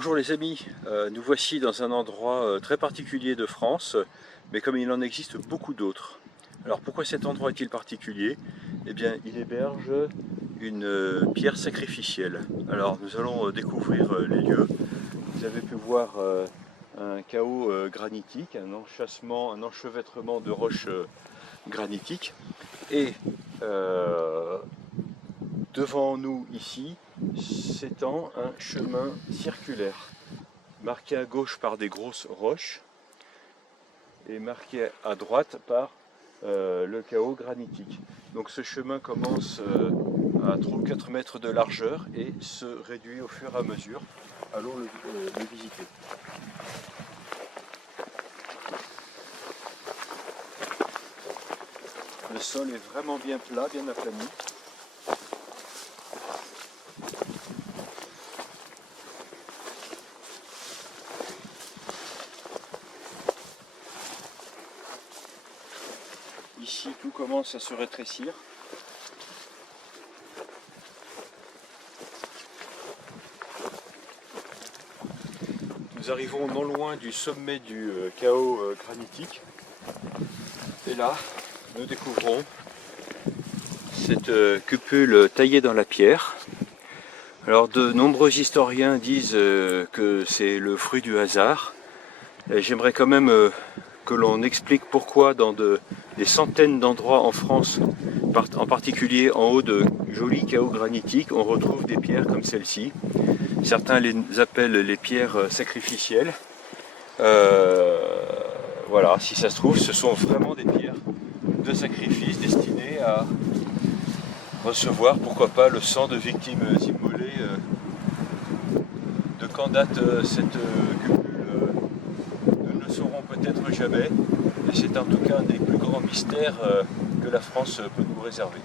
Bonjour les amis, nous voici dans un endroit très particulier de France, mais comme il en existe beaucoup d'autres. Alors pourquoi cet endroit est-il particulier? Eh bien il héberge une pierre sacrificielle. Alors nous allons découvrir les lieux. Vous avez pu voir un chaos granitique, un enchâssement, un enchevêtrement de roches granitiques. Et devant nous ici s'étend un chemin circulaire, marqué à gauche par des grosses roches et marqué à droite par le chaos granitique. Donc ce chemin commence à 3 ou 4 mètres de largeur et se réduit au fur et à mesure. Allons le visiter. Le sol est vraiment bien plat, bien aplani. Ici, tout commence à se rétrécir. Nous arrivons non loin du sommet du chaos granitique. Et là, nous découvrons cette cupule taillée dans la pierre. Alors, de nombreux historiens disent que c'est le fruit du hasard. J'aimerais quand même que l'on explique pourquoi dans des centaines d'endroits en France, en particulier en haut de jolis chaos granitiques, on retrouve des pierres comme celle-ci. Certains les appellent les pierres sacrificielles. Voilà, si ça se trouve, ce sont vraiment des pierres de sacrifice destinées à recevoir, pourquoi pas, le sang de victimes immolées. De quand date cette cupule, nous ne le saurons peut-être jamais, et c'est en tout cas un des plus grands mystères que la France peut nous réserver.